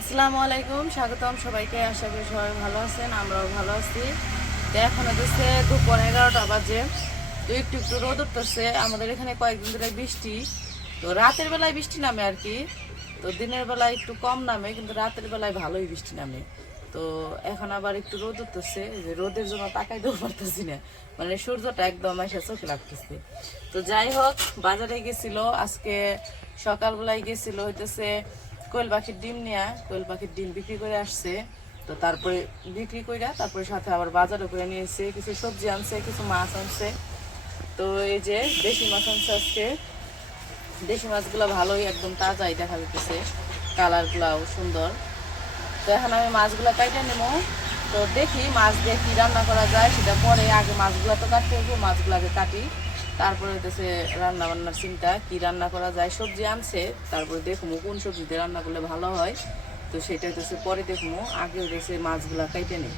আসসালামু আলাইকুম, স্বাগতম সবাইকে। আশা করি সবাই ভালো আছেন, আমরাও ভালো আছি। তো এখন হচ্ছে দুপুর এগারোটা বাজে। তো একটু একটু রোদ উঠতেছে, আমাদের এখানে কয়েকদিন ধরে বৃষ্টি। তো রাতের বেলায় বৃষ্টি নামে আর কি। তো দিনের বেলায় একটু কম নামে, কিন্তু রাতের বেলায় ভালোই বৃষ্টি নামে। তো এখন আবার একটু রোদ উঠতেছে যে রোদের জন্য তাকাইতেও পারতেছি না। মানে সূর্যটা একদম এসে চোখে লাগতেছে। তো যাই হোক, বাজারে গেছিল, আজকে সকালবেলায় গেছিল হইতেছে কোয়েল পাখির ডিম নিয়ে কোয়েল পাখির ডিম বিক্রি করে আসছে। তো তারপরে বিক্রি কইরা তারপরে সাথে আবার বাজারও করে নিয়েছে কিছু সবজি আনছে, কিছু মাছ আনছে। তো এই যে দেশি মাছ আনছে আজকে। দেশি মাছগুলো ভালোই একদম তাজাই দেখা যাচ্ছে কালারগুলাও সুন্দর। তো এখন আমি মাছগুলো কাইটে নেব তো দেখি, মাছ দিয়ে কী রান্না করা যায়, সেটা পরে আগে মাছগুলো তো কাটতে মাছগুলো আগে কাটি। তারপরে হচ্ছে রান্না বান্নার চিন্তা, কি রান্না করা যায়, সবজি আনছে, তারপরে দেখব কোন সবজি দিয়ে রান্না করলে ভালো হয়। তো সেটা হচ্ছে পরে দেখব আগে হচ্ছে মাছগুলা কাইটে নেই।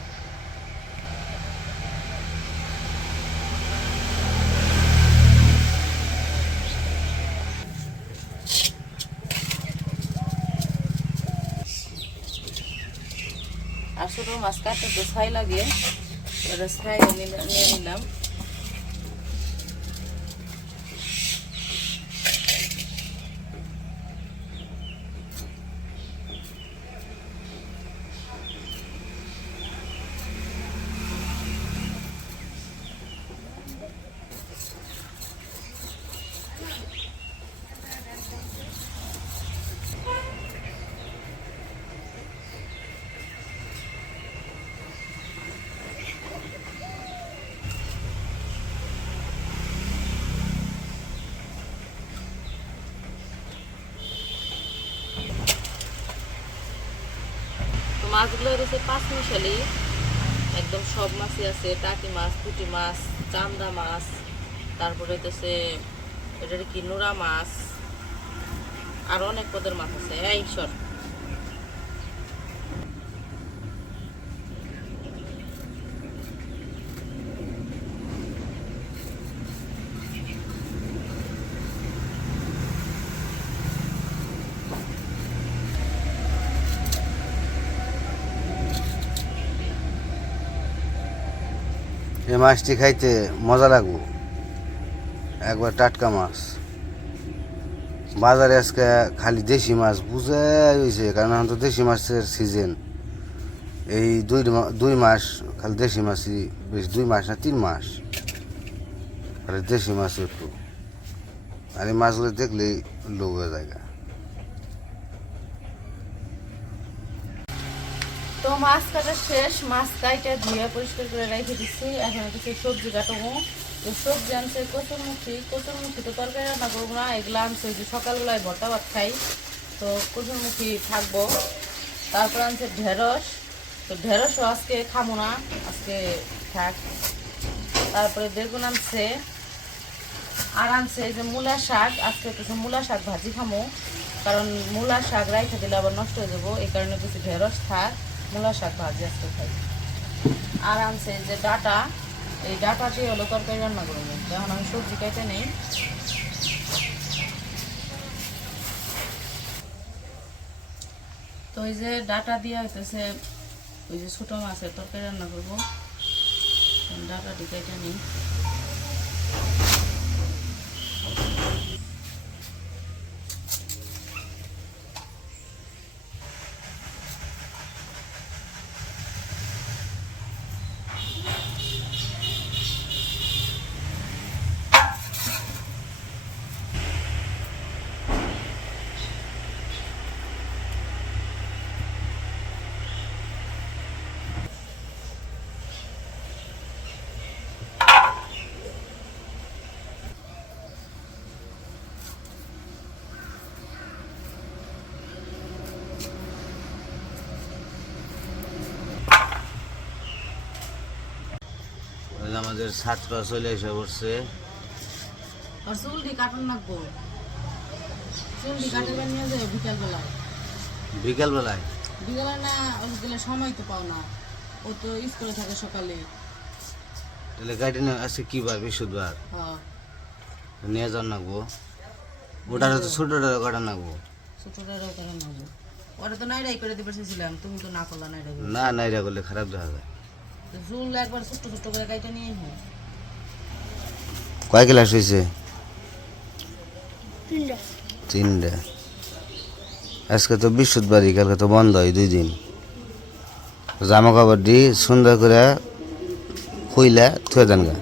আর ছোটো মাছ কাটতে তো ছাই লাগে, ওটা ছাই নিয়ে নিলাম। মাছগুলো রয়েছে পাঁচ মিশালি একদম সব মাছই আছে, টাকি মাছ, পুঁটি মাছ চান্দা মাছ, তারপরে হইতেছে এটা কি নোরা মাছ, আর অনেক পদের মাছ আছে। এই, সর। মাছটি খাইতে মজা লাগবো। একবার টাটকা মাছ। বাজারে আজকে খালি দেশি মাছ বুঝে হয়েছে কারণ এখন তো দেশি মাছের সিজন এই দুই দুই মাস খালি দেশি মাছই, বেশ দুই মাস না তিন মাস। খালি দেশি মাছ একটু। আর এই মাছগুলো দেখলেই লোক হয়ে তো মাছ কাটা শেষ, মাছ কাইটা ধুয়ে পরিষ্কার করে রেখে দিচ্ছি এখন কিছু সবজি কাটবো। তো সবজি আনছে কচুরমুখী। কচুরমুখী তো তরকারি রান্না করব না, এগুলো আনছে যে সকালবেলায় ভর্তা ভাত খাই। তো কচুরমুখী থাকব। তারপর আনছে ঢেঁড়স। তো ঢেঁড়সও আজকে খামো না, আজকে থাক। তারপরে বেগুন আনছে। আর আনছে যে মূলা শাক। আজকে কিছু মূলা শাক ভাজি খামো। কারণ মূলা শাক রাইখে দিলে আবার নষ্ট হয়ে যাব। এই কারণে কিছু ঢেঁড়স থাক। মূলা শাক ভাজি আজকে খাই। আর আনছে যে ডাটা, এই ডাটা হলো তরকারি রান্না করব। এখন আমি সবজি কেটে নেই। তো ওই যে ডাটা দিয়ে হইতেছে, ওই যে ছোটো মাছের তরকারি রান্না করব। ডাটাটি কেটে নিই। আমাদের ছাত্রা চলে এসে পড়ছে। বিকালবেলায়। বিকালবেলায়? বিকালে না গেলে সময় তো পাও না। ও তো স্কুলে থাকে সকালে। তাহলে গাড়ি নিয়ে আজকে কি বার বৃহস্পতিবার হ্যাঁ। নিয়ে যান নাকবো ওটার তো ছোটোটা কাটা নাকবো ছোটটারও কারণ হবে ওরা তো নাইরাই করে দিতে চাইছিলাম তুমি তো না করলা নাইরাই করে। না না এটা করলে খারাপ দেখা যায়। তো একবার ছোট্ট ছোট্ট করে কাইটা নিয়ে হয় কয় ক্লাস হয়েছে তিনটা। আজকে তো বৃহস্পতিবারই কালকে তো বন্ধ হয় দুই দিন। জামা কাপড় দি সুন্দর করে খুইলা থুয়ে দেন গা।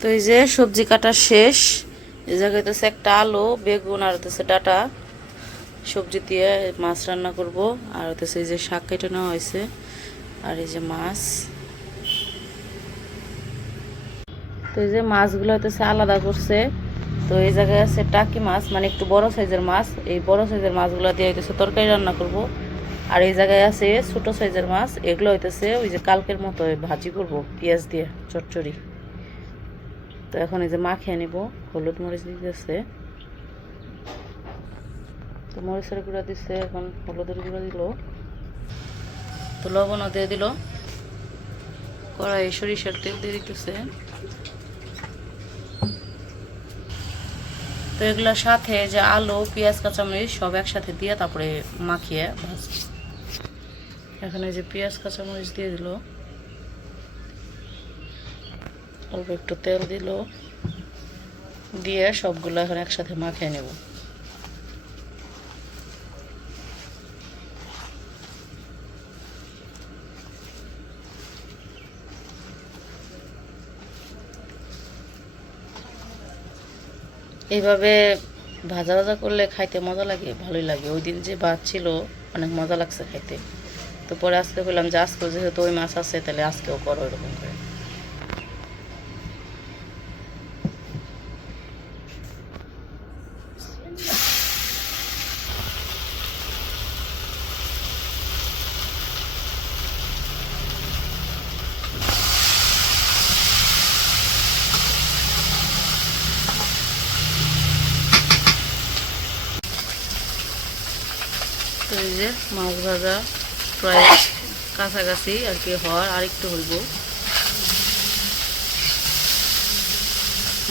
তো এই যে সবজি কাটা শেষ এই জায়গায় হইতেছে একটা আলু বেগুন আর হইতেছে ডাটা। সবজি দিয়ে মাছ রান্না করব, আর হইতেছে এই যে শাক কেটে নেওয়া হয়েছে আর এই যে মাছ। তো এই যে মাছগুলো হইতেছে আলাদা করছে, তো এই জায়গায় আছে টাকি মাছ মানে একটু বড় সাইজের মাছ, এই বড় সাইজের মাছগুলো দিয়ে হইতেছে তরকারি রান্না করব, আর এই জায়গায় আছে ছোট সাইজের মাছ, এগুলো হইতেছে ওই যে কালকের মতো ভাজি করব, পেঁয়াজ দিয়ে, চটচড়ি। তো এখন এই যে মাখিয়ে নিব, হলুদ মরিচ দিতেছে। তো মরিচের গুঁড়া দিচ্ছে এখন হলুদের গুঁড়া দিল। তো লবণও দিয়ে দিল। কড়াই সরিষার তেল দিয়ে দিতেছে। তো এগুলোর সাথে যে আলু, পেঁয়াজ, কাঁচামরিচ সব একসাথে দিয়ে তারপরে মাখিয়ে ভাজবো এখানে যে পেঁয়াজ, কাঁচামরিচ দিয়ে দিল। অল্প একটু তেল দিল। দিয়ে সবগুলো এখন একসাথে মাখিয়ে নেব। এইভাবে ভাজা ভাজা করলে খাইতে মজা লাগে, ভালোই লাগে। ওই দিন যে ভাত ছিল, অনেক মজা লাগছে খাইতে। তো পরে আজকে বললাম যে আজকে যেহেতু ওই মাছ আছে, তাহলে আজকেও করো এরকম যে মাছ ভাজা প্রায় কাছাকাছি আর কি হওয়ার আরেকটু হইব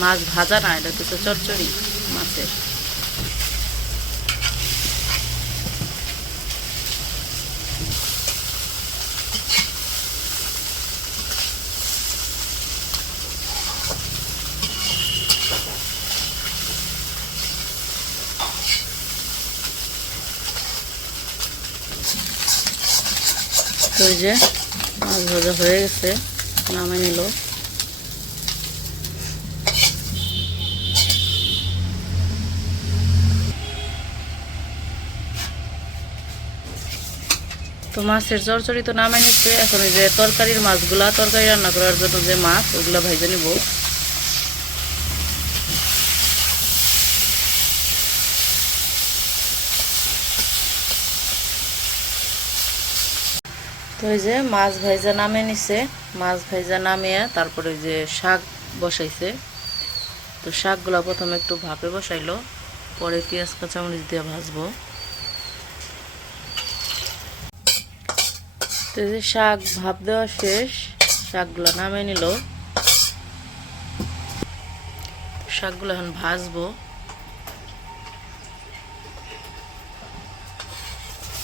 মাছ ভাজা না, এটা তো চচ্চড়ি মাছের। তো যে মাছ ভাজা হয়ে গেছে নামে নিল। তো মাছের চরচড়ি তো নামে নিচ্ছে, এখন ওই যে তরকারির মাছগুলা, তরকারি রান্না করার জন্য যে মাছ, ওগুলা ভাইজে নিব। এই যে মাছ ভাইজা নামে নিছে, মাছ ভাইজা নামিয়ে তারপরে ওই যে শাক বসাইছে। তো শাকগুলো প্রথমে একটু ভাপে বসাইলো, পরে পেঁয়াজ, কাঁচামরিচ দিয়ে ভাজবো। তো যে শাক ভাপ দেওয়া শেষ, শাকগুলো নামে নিল। শাকগুলো এখন ভাজবো।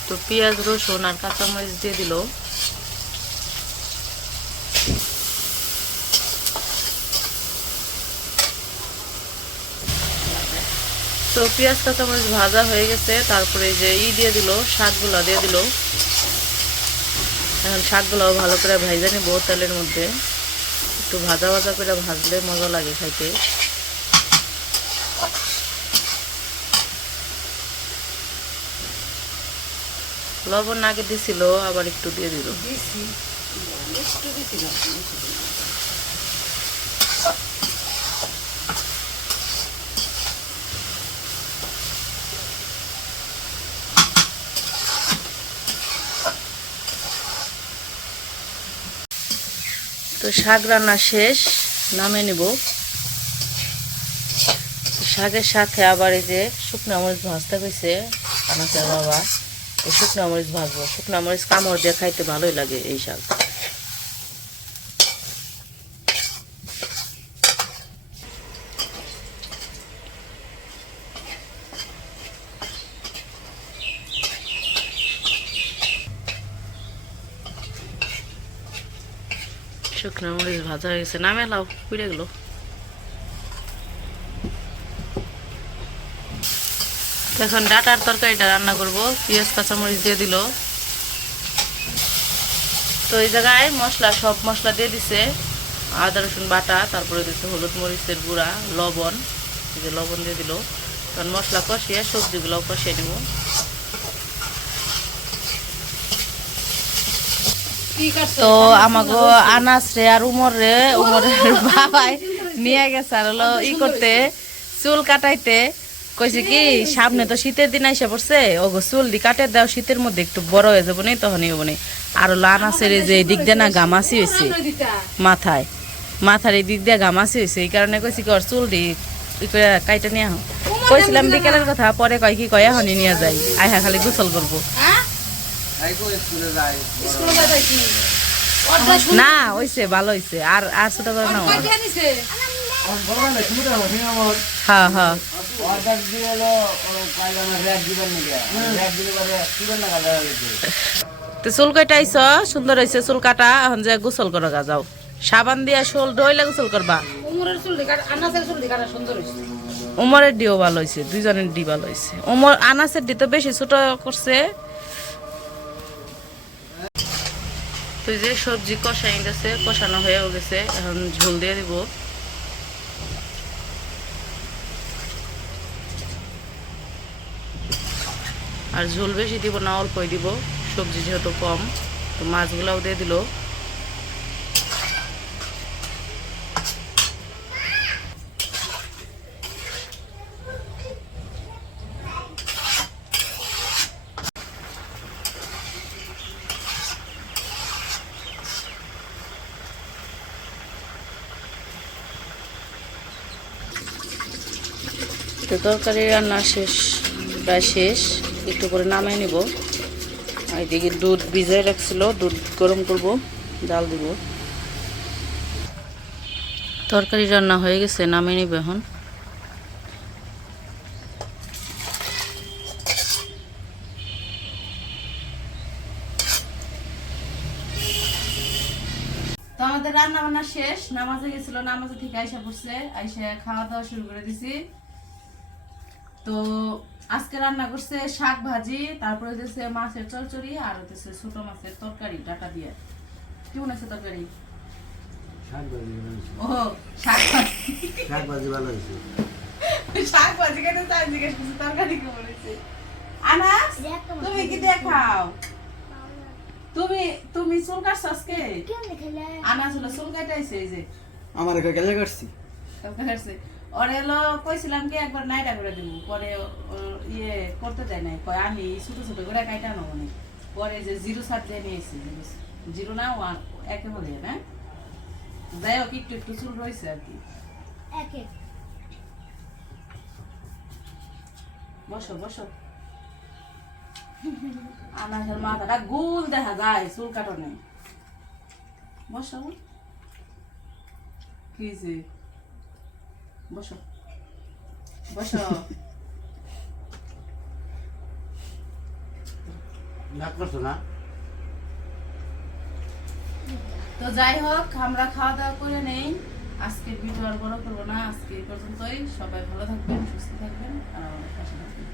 তো পেঁয়াজ, রসুন আর কাঁচামরিচ দিয়ে দিল। তো পেঁয়াজ কাঁচামরিচ ভাজা হয়ে গেছে, তারপরে যে ই দিয়ে দিল, শাকগুলো দিয়ে দিল। এখন শাকগুলো ভালো করে ভেজে নেব তেলের মধ্যে। একটু ভাজা ভাজা করে ভাজলে মজা লাগে খাইতে। লবণ আগে দিছিল, আবার একটু দিয়ে দিল। শাক রান্না শেষ নামে নেব। শাকের সাথে আবার এই যে শুকনো মরিচ ভাজতে হয়েছে আমাকে বাবা, এই শুকনো মরিচ ভাজবো। শুকনো মরিচ কামড় দিয়ে খাইতে ভালোই লাগে এই শাক। শুকনো মরিচ ভাজা হয়ে গেছে নামে লাও পুড়ে গেল। এখন ডাটার তরকারিটা রান্না করব। পেঁয়াজ, কাঁচামরিচ দিয়ে দিল। তো এই জায়গায় মশলা, সব মশলা দিয়ে দিছে। আদা, রসুন বাটা, তারপরে দিচ্ছে হলুদ মরিচের গুঁড়া, লবণ। এই যে লবণ দিয়ে দিল। তখন মশলা কষিয়ে সবজিগুলো কষিয়ে নেব। তো আমাকে আনাস রে আর উমর রে উমরের বাবাই নিয়ে গেছে আর হলো ই করতে চুল কাটাইতে। কইছে কি সামনে তো শীতের দিন আইসে পড়ছে। ওগো চুল দি কাটে দাও শীতের মধ্যে একটু বড় হয়ে যাব নি তখনই হব নি আর হলো আনাসের যে দিক দিয়ে না গামাসি হয়েছে মাথায়। মাথার এই দিক দিয়ে গামাসি হয়েছে এই কারণে কইছি কি ওর চুল দি ই করে কাইটা নিয়ে আহ। কইছিলাম বিকেলের কথা পরে কয় কি কয় এখনই নিয়ে যাই। আইহা খালি গোসল করব। না হইছে ভালো হইছে। আর আর ছোট করে না হ্যাঁ হ্যাঁ। তো চুল কাটা আইস সুন্দর হয়েছে চুল কাটা। এখন যে গোসল করো গা যাও। সাবান দিয়া চুল ধইলে গোসল করবা। উমরের ডিও ভালো হয়েছে দুইজনের ডি ভালো হয়েছে উমর আনাসের ডি তো বেশি ছোট করছে। তুই যে সবজি কষাই গেছে কষানো হয়েও গেছে, এখন ঝোল দিয়ে দিব। আর ঝোল বেশি দিব না, অল্পই দিব, সবজি যেহেতু কম, তো মাছগুলাও দিয়ে দিল। তো তরকারি রান্না শেষ, প্রায় শেষ। একটু করে নামাই নিব। আর এদিকে দুধ ভিজাই রাখছিল, দুধ গরম করব ডাল দিব। তরকারি রান্না হয়ে গেছে, নামিয়ে নিব এখন। আমাদের রান্না বান্না শেষ, নামাজে গেছিল, নামাজে থেকে আইসা পড়ছে, আইসা খাওয়া দাওয়া শুরু করে দিছি। তো আজকে রান্না করছে শাক ভাজি তারপরে হচ্ছে মাছের চচ্চড়ি আর হচ্ছে ছোট মাছের তরকারি ডাটা দিয়ে। কেমন আছে তরকারি? ও শাক ভাজি। ভালো হয়েছে। শাক ভাজি কেন তাই জিজ্ঞেস করছি তরকারি কেমন হয়েছে? আনাস তুমি কি দেখাও? তুমি তুমি চুল কাটছ আজকে? আনাস হলো চুল কাটাইছে এই যে। আমার একটা গেলে হলো কইছিলাম কি একবার নাইটা করে দিব পরে ইয়ে করতে দেয় নাই কয় আমি ছোট ছোট করে কাইটা নেব নি। পরে যে জিরো সাত দিয়ে নিয়েছি জিরো না ওয়ান একে হলে না যাই হোক একটু একটু চুল রয়েছে আর কি। বসো বসো। আনাসের মাথাটা গোল দেখা যায় চুল কাটনে বসো। কি যে বসো। বসো। রাগ করছ না? তো যাই হোক আমরা খাওয়া দাওয়া করে নেই। আজকে ভিডিও আর বড় করব না। আজকে এই পর্যন্তই। সবাই ভালো থাকবেন সুস্থ থাকবেন আর আমাদের পাশে থাকবেন।